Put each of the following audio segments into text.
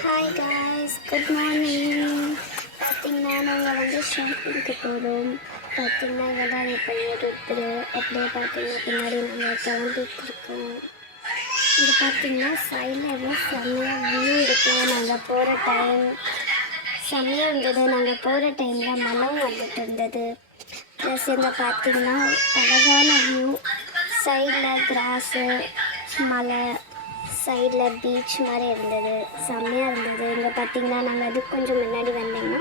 Hi guys, good morning. பார்த்தீங்கன்னா நாங்கள் வந்து ஷாப்பிங்க்கு போகிறோம். பார்த்தீங்கன்னா இங்கே தான் என் பையன் இருக்குது. அப்படியே பார்த்தீங்கன்னா பின்னாடி நாங்கள் கிளம்பிட்டுருக்கோம். இங்கே பார்த்தீங்கன்னா சைடில் எவ்வளோ செம்மையாக வியூ இருக்குது. நாங்கள் போகிற டைம் செம்மையாக இருந்தது. நாங்கள் போகிற டைமில் மழை வந்துட்டு இருந்தது. ப்ளஸ் இங்கே பார்த்தீங்கன்னா அழகான வியூ. சைடில் கிராஸு, மலை, சைடில் பீச் மாதிரி இருந்தது. செம்மையாக இருந்தது. இங்கே பார்த்திங்கன்னா நாங்கள் அதுக்கு கொஞ்சம் முன்னாடி வந்தீங்கன்னா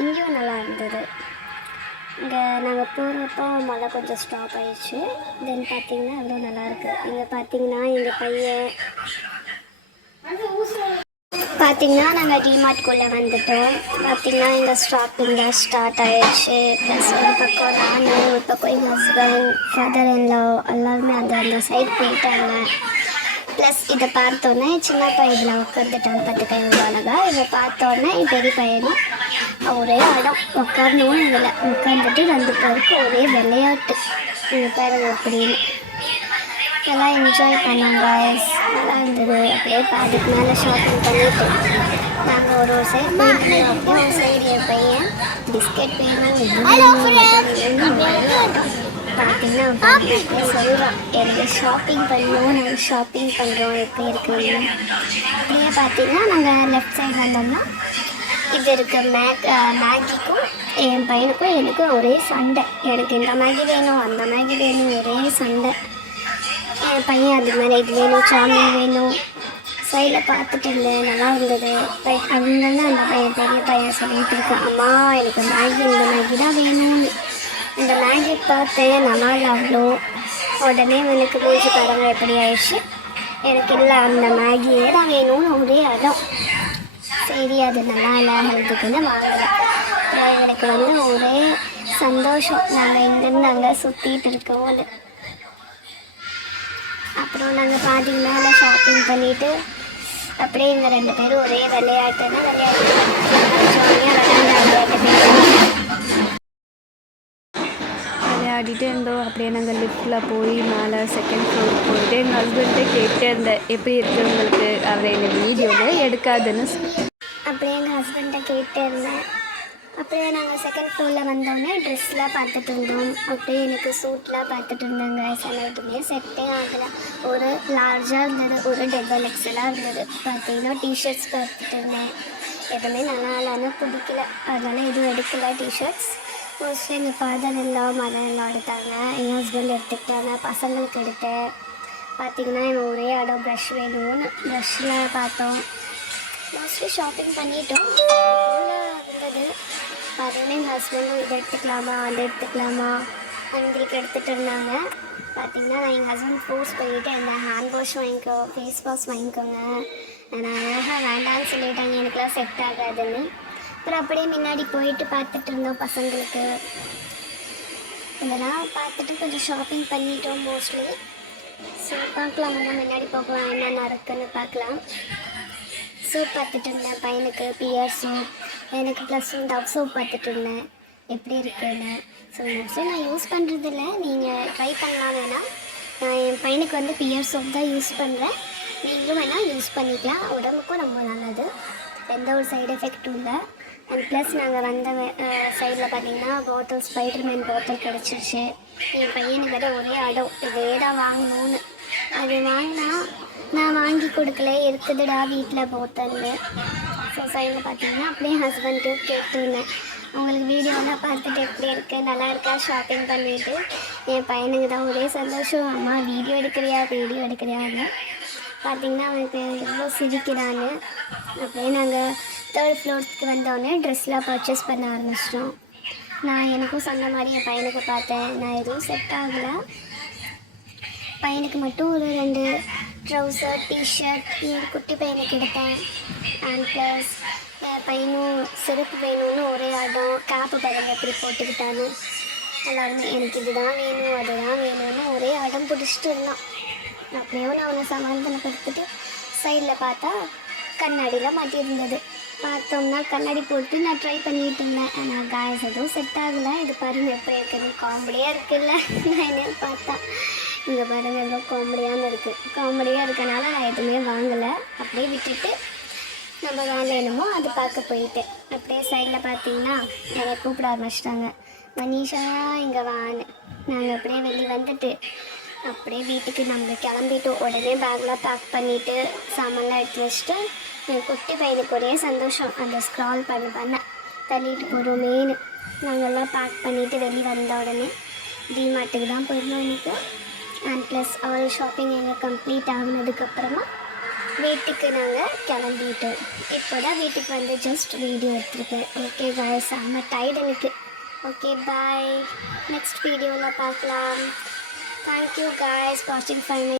இங்கேயும் நல்லா இருந்தது. இங்கே நாங்கள் போகிறப்போ மழை கொஞ்சம் ஸ்டாப் ஆயிடுச்சு. தென் பார்த்திங்கன்னா எவ்வளோ நல்லாயிருக்கு. இங்கே பார்த்திங்கன்னா எங்கள் பையன் பார்த்திங்கன்னா நாங்கள் டிமார்ட்குள்ளே வந்துட்டோம். பார்த்திங்கன்னா இங்கே ஷாப்பிங்லாம் ஸ்டார்ட் ஆகிடுச்சு. ப்ளஸ் ஒரு பக்கம் நான், ஒரு பக்கம் எங்கள் ஹஸ்பண்ட், ஃபாதர் இன்லா எல்லாருமே அந்த சைட் போயிட்டாங்க. ப்ளஸ் இதை பார்த்தோன்னே சின்ன பையன் இதில் உட்காந்துட்டான். பார்த்துக்க எவ்வளோ அழகா. இதை பார்த்தோன்னே என் பெரிய பையனும் ஒரே இடம் உட்காரணும். இதில் உட்காந்துட்டு 2 பேருக்கு ஒரே விளையாட்டு. இந்த பேர் அப்படின்னு எல்லாம் என்ஜாய் பண்ணோம் காய்ஸ். நல்லா இருந்தது. அப்படியே அதுக்கு மேலே ஷாப்பிங் பண்ணிவிட்டு நாங்கள் ஒரு சைடு போயிட்டு அப்படியே ஒரு சைடு என் பையன் பிஸ்கெட் வேணும் பார்த்தீங்கன்னா சொல்கிறோம் எனக்கு ஷாப்பிங் பண்ணணும், நாங்கள் ஷாப்பிங் பண்ணுறோம் எப்படி இருக்குன்னு. அப்படியே பார்த்தீங்கன்னா நாங்கள் லெஃப்ட் சைடு வந்தோம்னா இது இருக்க மேகிக்கும் என் பையனுக்கும் எனக்கும் ஒரே சண்டை. எனக்கு இந்த மேகி வேணும், அந்த மேகி வேணும், ஒரே சண்டை. என் பையன் அது மாதிரி இது வேணும், சாமின் வேணும். சைடில் பார்த்துட்டு இருந்தேன், நல்லா இருந்தது. பட் அவங்க அந்த பையன் பெரிய பையன் சொல்லிட்டு இருக்கான், அம்மா எனக்கு மேகி இந்த மேகி தான் வேணும்னு. இந்த மேகி பார்த்தேன், நல்லா இல்லை அவ்வளோ. உடனே எனக்கு மூச்சு பாருங்க எப்படி ஆயிடுச்சு. எனக்கு இல்லை அந்த மேகியே தான் வேணும்னு ஒரே இடம். சரி அது நல்லா இல்லை ஹெல்த்துக்குன்னு வாங்கலை. எங்களுக்கு வந்து ஒரே சந்தோஷம். நாங்கள் இங்கேருந்து அங்கே சுற்றிட்டு இருக்கோம். அப்புறம் நாங்கள் பார்த்தீங்கன்னா ஷாப்பிங் பண்ணிவிட்டு அப்படியே இங்கே 2 பேரும் ஒரே விளையாட்டுன்னா விளையாடிட்டு இருந்தோம். அப்படியே நாங்கள் லிஃப்ட்டில் போய் மேலே செகண்ட் ஃப்ளோர் போயிட்டு எங்கள் ஹஸ்பண்ட்டே கேட்டே இருந்தேன் எப்படி இருக்குது உங்களுக்கு, அவர் எங்கள் வீடியோவில் எடுக்காதுன்னு. அப்படியே எங்கள் ஹஸ்பண்ட்டை கேட்டே இருந்தேன். அப்படியே நாங்கள் செகண்ட் ஃப்ளோரில் வந்தோடனே ட்ரெஸ்லாம் பார்த்துட்டு இருந்தோம். அப்படியே எனக்கு சூட்லாம் பார்த்துட்டு இருந்தேங்க. எதுவுமே செட்டே ஆகலை. ஒரு லார்ஜாக இருந்தது, ஒரு டபுள் எக்ஸலாக இருந்தது. பார்த்தீங்கன்னா டிஷர்ட்ஸ் பார்த்துட்டு இருந்தேன். எதுவுமே நல்லா இல்லைன்னு பிடிக்கல, அதனால் எதுவும் எடுக்கலை டிஷர்ட்ஸ். மோஸ்ட்லி எங்கள் ஃபாதர் எல்லாம் மதர் எல்லாம் எடுத்தாங்க, எங்கள் ஹஸ்பண்ட் எடுத்துக்கிட்டாங்க, பசங்களுக்கு எடுத்தேன். பார்த்திங்கன்னா எங்கள் ஒரே இடம் ப்ரஷ் வேணும்னு ப்ரஷ்ஷில் பார்த்தோம். மோஸ்ட்லி ஷாப்பிங் பண்ணிட்டோம். இருந்தது பார்த்தீங்கன்னா எங்கள் ஹஸ்பண்டும் இதை எடுத்துக்கலாமா அதை எடுத்துக்கலாமா அவங்களுக்கு எடுத்துகிட்டு இருந்தாங்க. பார்த்திங்கன்னா நான் எங்கள் ஹஸ்பண்ட் ஃபோர்ஸ் பண்ணிவிட்டு அந்த ஹேண்ட் வாஷ் வாங்கிக்கோ, ஃபேஸ் வாஷ் வாங்கிக்கோங்க, நான் அழகாக வேண்டாம்னு சொல்லிட்டாங்க, எனக்குலாம் செட் ஆகாதுன்னு. அப்புறம் அப்படியே முன்னாடி போயிட்டு பார்த்துட்டு இருந்தோம் பசங்களுக்கு. இதெல்லாம் பார்த்துட்டு கொஞ்சம் ஷாப்பிங் பண்ணிட்டோம் மோஸ்ட்லி. ஸோ பார்க்கலாம், முன்னாடி போகலாம் என்னென்ன இருக்குன்னு பார்க்கலாம். சூப் பார்த்துட்டு இருந்தேன் பையனுக்கு, பியர் சூப். எனக்கு ப்ளஸ் டவ் சூப் பார்த்துட்டு இருந்தேன் எப்படி இருக்குன்னு. ஸோ மோஸ்ட்லி நான் யூஸ் பண்ணுறதில்ல, நீங்கள் ட்ரை பண்ணலாம். வேணால் நான் என் பையனுக்கு வந்து பியர் சோப் தான் யூஸ் பண்ணுறேன். நீங்களும் வேணால் யூஸ் பண்ணிக்கலாம், உடம்புக்கும் ரொம்ப நல்லது, எந்த ஒரு சைடு எஃபெக்டும் இல்லை. அண்ட் ப்ளஸ் நாங்கள் வந்த சைடில் பார்த்தீங்கன்னா பாட்டில், ஸ்பைடர்மேன் பாட்டில் கிடச்சிருச்சு. என் பையனுக்கு வேறு ஒரே அடம் இதே தான் வாங்கணும்னு. அது வாங்கினா நான் வாங்கி கொடுக்கல, இருக்குதுடா வீட்டில் போத்தன்னு. ஸோ சைடில் பார்த்தீங்கன்னா அப்படியே ஹஸ்பண்ட்டும் கேட்டுருந்தேன், உங்களுக்கு வீடியோலாம் பார்த்துட்டு எப்படி இருக்குது, நல்லா இருக்கா ஷாப்பிங் பண்ணிவிட்டு. என் பையனுக்கு தான் ஒரே சந்தோஷம், அம்மா வீடியோ எடுக்கிறியான்னு. பார்த்திங்கன்னா அவனுக்கு எவ்வளோ சிரிக்கிறான்னு. அப்படியே நாங்கள் 3rd ஃப்ளோருக்கு வந்தோடனே ட்ரெஸ்லாம் பர்ச்சேஸ் பண்ண ஆரம்பிச்சிட்டோம். நான் எனக்கும் சொன்ன மாதிரி என் பையனுக்கு பார்த்தேன், நான் எதுவும் செட் ஆகலை. பையனுக்கு மட்டும் ஒரு 2 ட்ரௌசர், டிஷர்ட் என் குட்டி பையனுக்கு எடுத்தேன். அண்ட் ப்ளஸ் பையனும் செருப்பு வேணும்னு ஒரே இடம். கேப்பு பையன் எப்படி போட்டுக்கிட்டான்னு எல்லாருமே எனக்கு இதுதான் வேணும் அதுதான் வேணும்னு ஒரே இடம் பிடிச்சிட்டு இருந்தான். அப்படியே நான் அவனை சமாதானப்படுத்திட்டு சைடில் பார்த்தா கண்ணாடியில் மாட்டியிருந்தது. பார்த்தோம்னா கண்ணாடி போட்டு நான் ட்ரை பண்ணிகிட்டு இருந்தேன். ஆனால் காய்ஸ் எதுவும் செட் ஆகலை. இது பாருங்க எப்படி இருக்குது, காமெடியாக இருக்குல்ல. நான் என்ன பார்த்தா இங்கே பாருங்கள் எவ்வளோ காமெடியாக இருக்கனால நான் எதுவுமே வாங்கலை, அப்படியே விட்டுட்டு நம்ம வேலை என்னமோ அது பார்க்க போயிட்டேன். அப்படியே சைடில் பார்த்தீங்கன்னா என்னை கூப்பிட ஆரம்பிச்சிட்டாங்க, மனிஷா இங்கே வான்னு. நாங்கள் அப்படியே வெளியே வந்துட்டு அப்படியே வீட்டுக்கு நாங்கள் கிளம்பிட்டோம். உடனே பேக்லாம் பேக் பண்ணிவிட்டு சாமான்லாம் எடுத்து வச்சுட்டு என் குட்டி பையனுக்கு ஒரே சந்தோஷம். அந்த ஸ்க்ரால் பண்ண தள்ளிட்டு போகிறோமேனு நாங்கள்லாம் பேக் பண்ணிவிட்டு வெளியே வந்த உடனே டிமார்ட்டுக்கு தான் போயிருந்தோம் எனக்கு. அண்ட் ப்ளஸ் அவள் ஷாப்பிங் எங்கள் கம்ப்ளீட் ஆகினதுக்கப்புறமா வீட்டுக்கு நாங்கள் கிளம்பிட்டோம். இப்போ தான் வீட்டுக்கு வந்து ஜஸ்ட் வீடியோ எடுத்துருக்கேன். ஓகே காய்ஸ், செம்ம டயர்ட் எனக்கு. ஓகே பாய், நெக்ஸ்ட் வீடியோவில் பார்க்கலாம். தேங்க்யூ காய்ஸ் வாட்சிங் ஃபார்